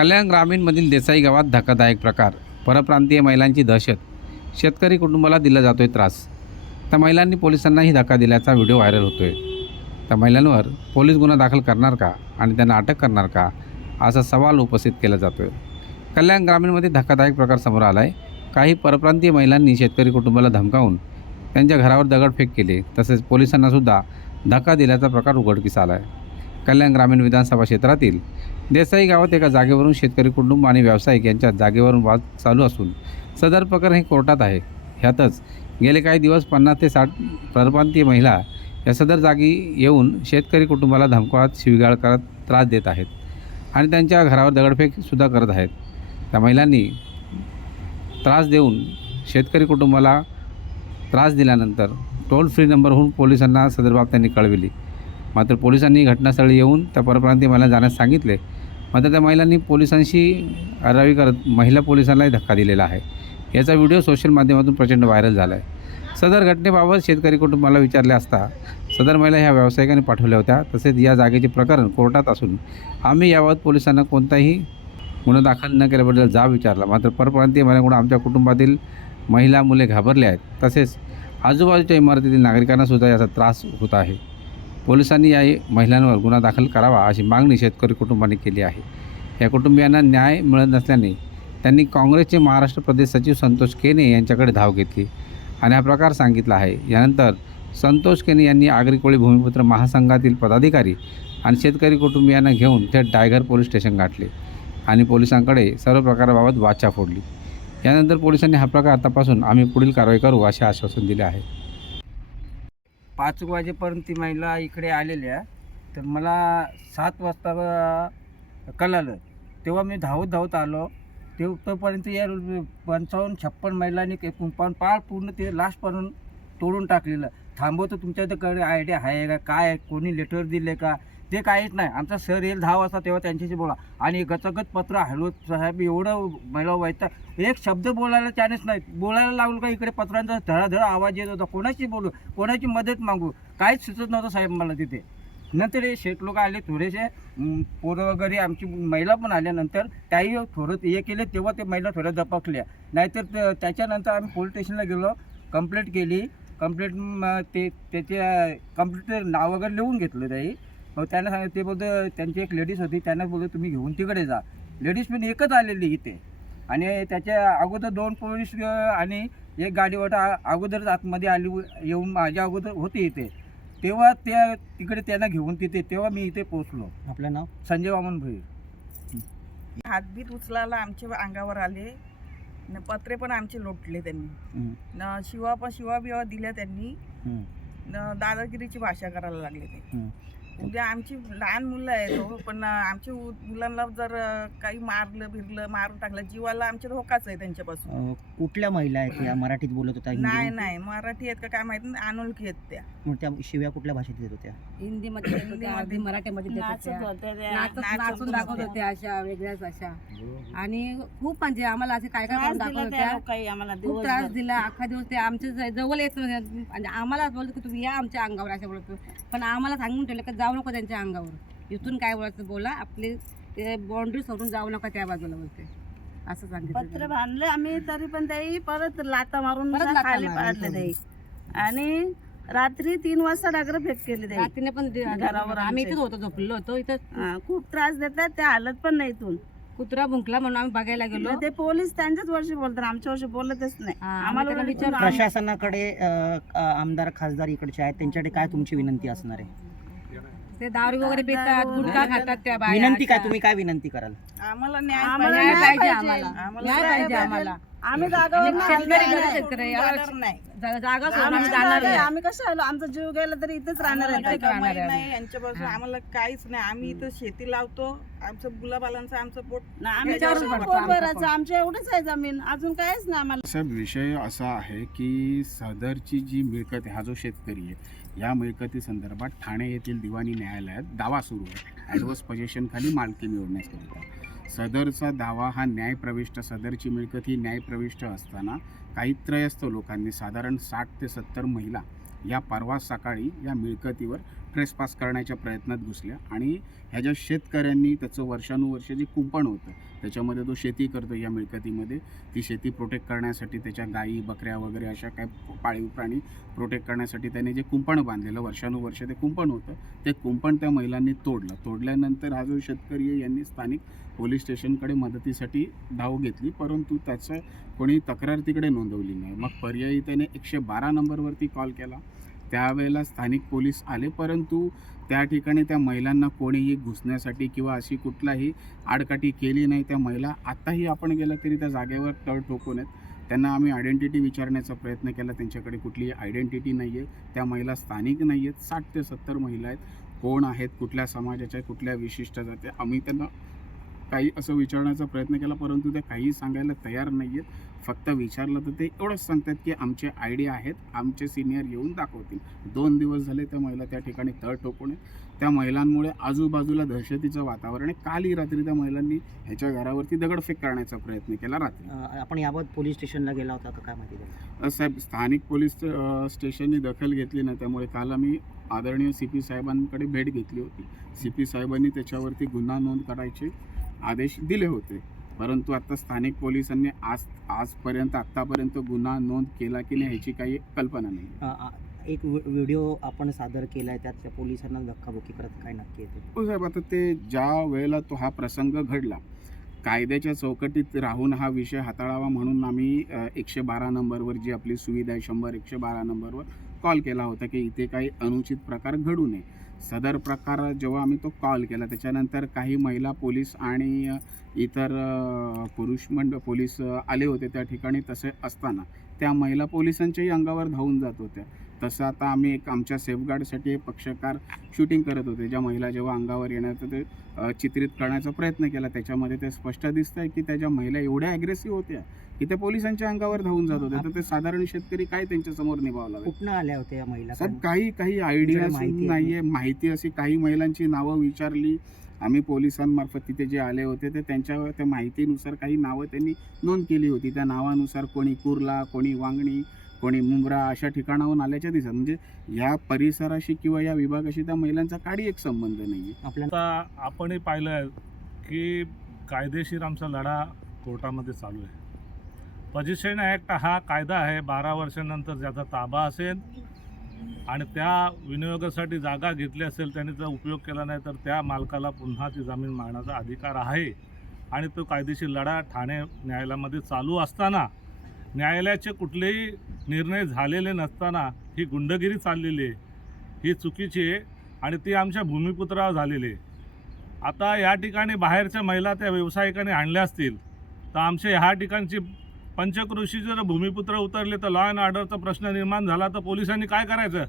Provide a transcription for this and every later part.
कल्याण ग्रामीणमधील देसाई गावात धक्कादायक प्रकार. परप्रांतीय महिलांची दहशत. शेतकरी कुटुंबाला दिला जातोय त्रास. त्या महिलांनी पोलिसांनाही धक्का दिल्याचा व्हिडिओ व्हायरल होतोय. त्या महिलांवर पोलीस गुन्हा दाखल करणार का आणि त्यांना अटक करणार का असा सवाल उपस्थित केला जातोय. कल्याण ग्रामीणमध्ये धक्कादायक प्रकार समोर आला आहे काही परप्रांतीय महिलांनी शेतकरी कुटुंबाला धमकावून त्यांच्या घरावर दगडफेक केली. तसेच पोलिसांनासुद्धा धक्का दिल्याचा प्रकार उघडकीस आला आहे कल्याण ग्रामीण विधानसभा क्षेत्रातील देसाई गावात एका जागेवरून शेतकरी कुटुंब आणि व्यावसायिक यांच्या जागेवरून वाद चालू असून सदर प्रकरण हे कोर्टात आहे. ह्यातच गेले काही दिवस पन्नास ते साठ परप्रांतीय महिला या सदर जागी येऊन शेतकरी कुटुंबाला धमकावत शिवीगाळ करत त्रास देत आहेत आणि त्यांच्या घरावर दगडफेकसुद्धा करत आहेत. त्या महिलांनी त्रास देऊन शेतकरी कुटुंबाला त्रास दिल्यानंतर टोल फ्री नंबरहून पोलिसांना सदर बाब त्यांनी कळविली. मात्र पोलिसांनी घटनास्थळी येऊन त्या परप्रांतीय महिला जाण्यास सांगितले. मात्र त्या महिलांनी पोलिसांशी आरावी करत महिला पोलिसांनाही धक्का दिलेला आहे. याचा व्हिडिओ सोशल माध्यमातून प्रचंड व्हायरल झाला आहे सदर घटनेबाबत शेतकरी कुटुंबाला विचारले असता सदर महिला ह्या व्यावसायिकाने पाठवल्या होत्या. तसेच या जागेचे प्रकरण कोर्टात असून आम्ही याबाबत पोलिसांना कोणताही गुन्हा दाखल न केल्याबद्दल जाब विचारला. मात्र परप्रांतीय महिलांकडून आमच्या कुटुंबातील महिला मुले घाबरले आहेत. तसेच आजूबाजूच्या इमारतीतील नागरिकांना सुद्धा याचा त्रास होत आहे. पोलिसांनी या महिलांवर गुन्हा दाखल करावा अशी मागणी शेतकरी कुटुंबाने केली आहे. या कुटुंबियांना न्याय मिळत नसल्याने त्यांनी काँग्रेसचे महाराष्ट्र प्रदेश सचिव संतोष केने यांच्याकडे धाव घेतली आणि हा प्रकार सांगितला आहे. यानंतर संतोष केने यांनी आगरी कोळी भूमिपुत्र महासंघातील पदाधिकारी आणि शेतकरी कुटुंबियांना घेऊन थेट डायघर पोलीस स्टेशन गाठले आणि पोलिसांकडे सर्व प्रकाराबाबत वाचा फोडली. यानंतर पोलिसांनी हा प्रकार तपासून आम्ही पुढील कारवाई करू असे आश्वासन दिले आहे. पाच वाजेपर्यंत ती महिला इकडे आलेल्या. तर मला सात वाजता कळालं. तेव्हा मी धावत धावत आलो. ते तोपर्यंत या पंचावन्न छप्पन महिलांनी के- पार पूर्ण ते लास्टपर्यंत तोडून टाकलेलं. थांबवतो तुमच्याकडे आयडिया आहे का? काय आहे? कोणी लेटर दिले का? ते काहीच नाही. आमचा सर येईल दहा वाजता तेव्हा त्यांच्याशी बोला. आणि गचगत पत्र हॅलो साहेब एवढं महिला व्हायचं एक शब्द बोलायला चान्स नाही. बोलायला लागलो का इकडे पत्रांचा धडाधड आवाज येत होता. कोणाशी बोलू? कोणाची मदत मागू? काहीच सुचत नव्हतं साहेब मला तिथे. नंतर हे शेठ लोक आले थोडेसे. पोरं वगैरे आमची महिला पण आल्यानंतर त्याही थोडं हे केले. तेव्हा ते महिला थोड्या दपकल्या. नाहीतर त्याच्यानंतर आम्ही पोलीस स्टेशनला गेलो. कंप्लेंट केली. कंप्लेंट ते त्याच्या कंप्लेंट नाव वगैरे लिहून घेतलं त्याही मग त्यांना सांगितलं ते बोलतं त्यांची एक लेडीज होती त्यांना बोलतो तुम्ही घेऊन तिकडे जा. लेडीज पण एकच आलेली इथे. आणि त्याच्या अगोदर दोन पोलीस आणि एक गाडीवर आ- अगोदरच आतमध्ये आली येऊन माझ्या अगोदर होते इथे. तेव्हा त्या तिकडे त्यांना घेऊन तिथे तेव्हा मी इथे पोहोचलो. आपलं नाव? संजय वामन भोईर. हातबीत उचलायला आमच्या अंगावर आले. न पत्रे पण आमचे लोटले त्यांनी. न शिवा पण शिवा बिवा दिल्या त्यांनी. न दादागिरीची भाषा करायला लागले ते. उद्या आमची लहान मुलं आहेत हो पण आमच्या मुलांना जर काही मारलं बिरलं मारून टाकलं जीवाला आमच्या धोकाच आहे त्यांच्यापासून. अं, कुठल्या महिला आहेत या मराठीत बोलत होत्या नाही? नाही. मराठी आहेत का काय माहीत नाही. अनोळखी आहेत त्या. मग त्या शिव्या कुठल्या भाषेत देत होत्या? हिंदीमध्ये देत होत्या अर्धी मराठीमध्ये देत होत्या. नाचत नाचत नाचून दाखवत होत्या. होत्या अशा वेगळ्याच अशा. आणि खूप म्हणजे आम्हाला असे काय काय करून दाखवत होत्या. खूप त्रास दिला. अख्खा दिवस ते आमच्या ज- जवळ येत नव्हते आणि आम्हाला बोलतो की तुम्ही या आमच्या अंगावर असं बोलतो पण आम्हाला सांगून ठेवलं की जाऊ नको त्यांच्या अंगावर इथून काय बोलायचं बोला आपले बाउंड्री सोडून जाऊ नका त्या बाजूला बोलते असं सांगितलं पत्र त्यांनी. बांधले आम्ही तरी पण त्याही परत लाता मारून परत लाथा खाली मारली. पाडले त्याही आणि रात्री तीन वाजता डागर फेक केली त्याही रात्रीने पण दे- घरावर आम्ही आमच्या. इथेच होतो झोपलो होतो इथं हा, खूप त्रास देतात ते हालत पण नाही इथून कुत्रा भुंकला म्हणून आम्ही बघायला गेलो ते पोलीस त्यांच्याच वर्षी बोलतात आमच्या वर्षी बोलतच नाही हा, आम्ही आम्हाला त्यांना विचारलं. प्रशासनाकडे अं, अं, आमदार खासदार इकडचे आहेत त्यांच्याकडे काय तुमची विनंती असणार आहे ते दारू वगैरे पितात गुटखा खातात त्या बाया. विनंती काय. तुम्ही काय विनंती कराल? आम्हाला न्याय आम्हाला न्याय पाहिजे. आम्हाला. आम्हाला न्याय पाहिजे. आम्हाला. आम्ही शेतकरी शेतकरी जाणार नाही. जा- जागा सोडून आम्ही जाणार. नाही. कसं आलो? आमचा जीव गेला तरी इथेच राहणार आम्हाला आहे काही राहणार नाही यांच्यापासून हा. आम्हाला काहीच नाही. आम्ही इथं शेती लावतो. आमचं मुलाबालांचं आमचं पोट ना, आम्ही पोट आमचं भरायचं. आमच्या एवढंच आहे जमीन. अजून काहीच नाही आम्हाला. साहेब विषय असा आहे की सदरची जी मिळकत आहे हा जो शेतकरी आहे या मिळकती संदर्भात ठाणे येथील दिवाणी न्यायालयात दावा सुरू आहे. ॲडव्हर्स पोझिशनखाली मालकी मिळवण्याकरिता सदरचा दावा हा न्यायप्रविष्ट सदरची मिळकत ही न्यायप्रविष्ट असताना काही त्रयस्थ लोकांनी साधारण साठ ते सत्तर महिला या परवा सकाळी या मिळकतीवर ट्रेस पास करण्याच्या प्रयत्नात घुसल्या. आणि ह्या ज्या शेतकऱ्यांनी त्याचं वर्षानुवर्ष जे कुंपण होतं त्याच्यामध्ये तो शेती करतो या मिळकतीमध्ये. ती शेती प्रोटेक्ट करण्यासाठी त्याच्या गायी बकऱ्या वगैरे अशा काय पाळीव प्राणी प्रोटेक्ट करण्यासाठी त्याने जे कुंपण बांधलेलं वर्षानुवर्ष ते कुंपण होतं ते कुंपण त्या महिलांनी तोडलं. तोडल्यानंतर हा जो शेतकरी आहे यांनी स्थानिक पोलीस स्टेशनकडे मदतीसाठी धाव घेतली परंतु त्याचं कोणी तक्रार तिकडे नोंदवली नाही. मग पर्यायी त्याने एकशे बारा नंबरवरती कॉल केला. त्यावेळेला स्थानिक पोलीस आले परंतु त्या ठिकाणी त्या महिलांना कोणीही घुसण्यासाठी किंवा अशी कुठलाही आडकाठी केली नाही. त्या महिला आत्ताही आपण गेलं तरी त्या जागेवर तळ ठोकून आहेत. त्यांना आम्ही आयडेंटिटी विचारण्याचा प्रयत्न केला. त्यांच्याकडे कुठलीही आयडेंटिटी नाही आहे त्या महिला स्थानिक नाही आहेत साठ ते सत्तर महिला आहेत. कोण आहेत? कुठल्या समाजाच्या कुठल्या विशिष्ट जाते आम्ही त्यांना काही असं विचारण्याचा प्रयत्न केला परंतु त्या काही सांगायला तयार नाही आहेत फक्त विचारलं तर ते एवढंच सांगतात की आमचे आय डी आहेत आमचे सिनियर येऊन दाखवतील. दोन दिवस झाले त्या महिला त्या ठिकाणी तळ ठोकून. त्या महिलांमुळे आजूबाजूला दहशतीचं वातावरण आहे. कालही रात्री त्या महिलांनी ह्याच्या घरावरती दगडफेक करण्याचा प्रयत्न केला रात्री. आपण याबाबत पोलीस स्टेशनला गेला होता का? काय माहिती साहेब स्थानिक पोलीस स्टेशननी दखल घेतली ना त्यामुळे काल आम्ही आदरणीय सी पी साहेबांकडे भेट घेतली होती. सी पी साहेबांनी त्याच्यावरती गुन्हा नोंद करायचे आदेश दिले होते. परंतु आता स्थानिक पोलिसांनी आज आजपर्यंत आत्तापर्यंत गुन्हा नोंद केला की नाही ह्याची काही कल्पना नाही. एक व्हि- व्हिडिओ आपण सादर केलाय त्यात त्या पोलिसांना धक्काबुक्की करत काय नक्की येते? हो साहेब आता ते ज्या वेळेला तो हा प्रसंग घडला कायद्याच्या चौकटीत राहून हा विषय हाताळावा म्हणून आम्ही एकशे बारा नंबरवर जी आपली सुविधा आहे शंभर एकशे बारा नंबरवर कॉल केला होता की इथे काही अनुचित प्रकार घडू नये. सदर प्रकार जेव्हा आम्ही तो कॉल केला त्याच्यानंतर काही महिला पोलीस आणि इतर पुरुष मंड पोलीस आले होते त्या ठिकाणी तसे असताना. त्या महिला पोलिसांच्याही अंगावर धावून जात होत्या. तसं आता आम्ही एक आमच्या सेफगार्डसाठी एक पक्षकार शूटिंग करत होते. ज्या महिला जेव्हा अंगावर येणार तर ते चित्रित करण्याचा प्रयत्न केला. त्याच्यामध्ये ते स्पष्ट दिसतंय की त्या ज्या महिला एवढ्या ॲग्रेसिव्ह होत्या की त्या पोलिसांच्या अंगावर धावून जात होत्या. तर ते साधारण शेतकरी काय त्यांच्यासमोर निभावला कुठनं आल्या होत्या या महिला? साहेब काही काही आयडिया आहे? नाहीये. माहिती अशी काही महिलांची नावं विचारली. आम्ही पोलिसांमार्फत तिथे जे आले होते ते त्यांच्या त्या माहितीनुसार काही नावं त्यांनी नोंद केली होती. त्या नावानुसार कोणी कुर्ला कोणी वांगणी कोणी मुंब्रा अशा ठिकाणाहून आल्याच्या दिसत म्हणजे या परिसराशी किंवा या विभागाशी त्या महिलांचा काही एक संबंध नाही आपल्या आता आपणही पाहिलं आहे की कायदेशीर आमचा लढा कोर्टामध्ये चालू आहे. पोजिशन ॲक्ट हा कायदा आहे बारा वर्षानंतर ज्याचा ताबा असेल आणि त्या विनियोगासाठी जागा घेतली असेल त्याने जर उपयोग केला नाही तर त्या मालकाला पुन्हा ती जमीन मागण्याचा अधिकार आहे. आणि तो कायदेशीर लढा ठाणे न्यायालयामध्ये चालू असताना न्यायालयाचे कुठलेही निर्णय झालेले नसताना ही गुंडगिरी चाललेली आहे. ही चुकीची आहे आणि ती आमच्या भूमिपुत्रावर झालेली आहे. आता या ठिकाणी बाहेरच्या महिला त्या व्यावसायिकाने आणल्या असतील तर आमच्या ह्या ठिकाणची पंचकृषी जर भूमिपुत्र उतरले तर लॉ अँड ऑर्डरचा प्रश्न निर्माण झाला तर पोलिसांनी काय करायचं?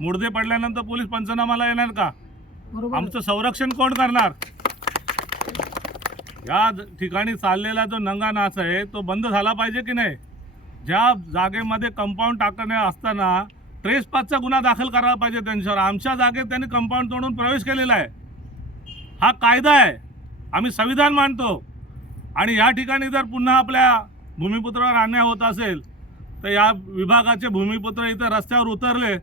मुडदे पडल्यानंतर पोलीस पंचनामाला येणार का? आमचं संरक्षण कोण करणार? या ठिकाणी चाललेला जो नंगा नाच आहे तो बंद झाला पाहिजे की नाही? ज्या जागेमध्ये कंपाऊंड टाकणे असताना ट्रेस पाचचा गुन्हा दाखल करायला पाहिजे त्यांच्यावर. आमच्या जागेत त्यांनी कंपाऊंड तोडून प्रवेश केलेला आहे. हा कायदा आहे. आम्ही संविधान मानतो. आणि या ठिकाणी जर पुन्हा आपल्या भूमिपुत्रावर अन्याय होत असेल तर या विभागाचे भूमिपुत्र इथं रस्त्यावर उतरले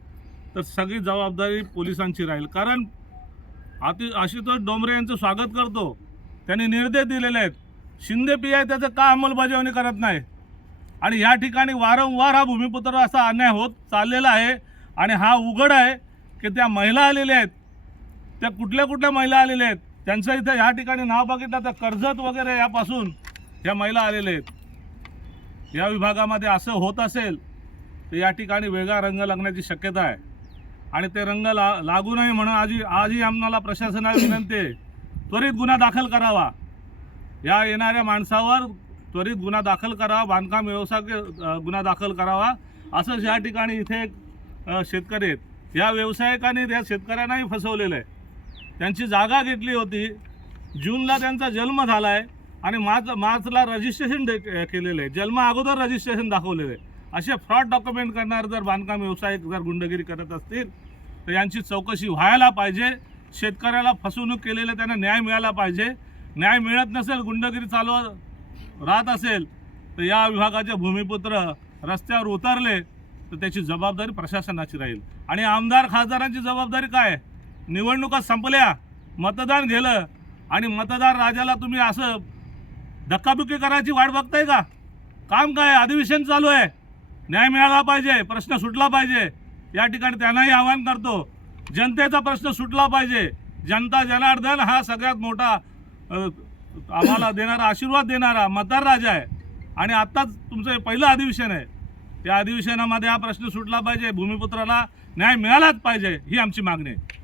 तर सगळी जबाबदारी पोलिसांची राहील. कारण अति आशुतोष डोंबरे यांचं स्वागत करतो. त्यांनी निर्देश दिलेले आहेत. शिंदे पी आय त्याचं का अंमलबजावणी करत नाही? आणि या ठिकाणी वारंवार हा भूमिपुत्र असा अन्याय होत चाललेला आहे. आणि हा उघड आहे की त्या महिला आलेल्या आहेत. त्या कुठल्या कुठल्या महिला आलेल्या आहेत? त्यांचं इथं ह्या ठिकाणी नाव बघितलं तर कर्जत वगैरे यापासून ह्या महिला आलेल्या आहेत. या विभागामध्ये असं होत असेल तर या ठिकाणी वेगळा रंग लागण्याची शक्यता आहे. आणि ते रंग ला लागू नये म्हणून आजी आजही आम्हाला प्रशासनाला विनंती आहे. त्वरित गुन्हा दाखल करावा. या येणाऱ्या माणसावर त्वरित गुन्हा दाखल करावा बांधकाम व्यवसाय गुन्हा दाखल करावा असंच या ठिकाणी इथे एक शेतकरी आहेत. या व्यावसायिकांनी त्या शेतकऱ्यांनाही फसवलेलं आहे. त्यांची जागा घेतली होती. जूनला त्यांचा जन्म झाला आहे आणि मार्च मार्चला रजिस्ट्रेशन दे केलेलं आहे. जन्मा अगोदर रजिस्ट्रेशन दाखवलेलं आहे. असे फ्रॉड डॉक्युमेंट करणार जर बांधकाम व्यावसायिक जर गुंडगिरी करत असतील तर यांची चौकशी व्हायला पाहिजे. शेतकऱ्याला फसवणूक केलेलं त्यांना न्याय मिळाला पाहिजे. न्याय मिळत नसेल गुंडगिरी चालू राहत असेल तर या विभागाचे भूमिपुत्र रस्त्यावर उतरले तर त्याची जबाबदारी प्रशासनाची राहील. आणि आमदार खासदारांची जबाबदारी काय? निवडणुका संपल्या मतदान गेलं आणि मतदार राजाला तुम्ही असं धक्काबुक्की करायची वाट बघताय का? काम काय? अधिवेशन चालू आहे. न्याय मिळाला पाहिजे प्रश्न सुटला पाहिजे. या ठिकाणी त्यांनाही आवाहन करतो जनतेचा प्रश्न सुटला पाहिजे. जनता जनार्दन हा सगळ्यात मोठा आम्हाला देणारा आशीर्वाद देणारा मतदार राजा आहे. आणि आत्ताच तुमचं पहिलं अधिवेशन आहे. त्या अधिवेशनामध्ये हा प्रश्न सुटला पाहिजे भूमिपुत्राला न्याय मिळालाच पाहिजे ही आमची मागणी आहे.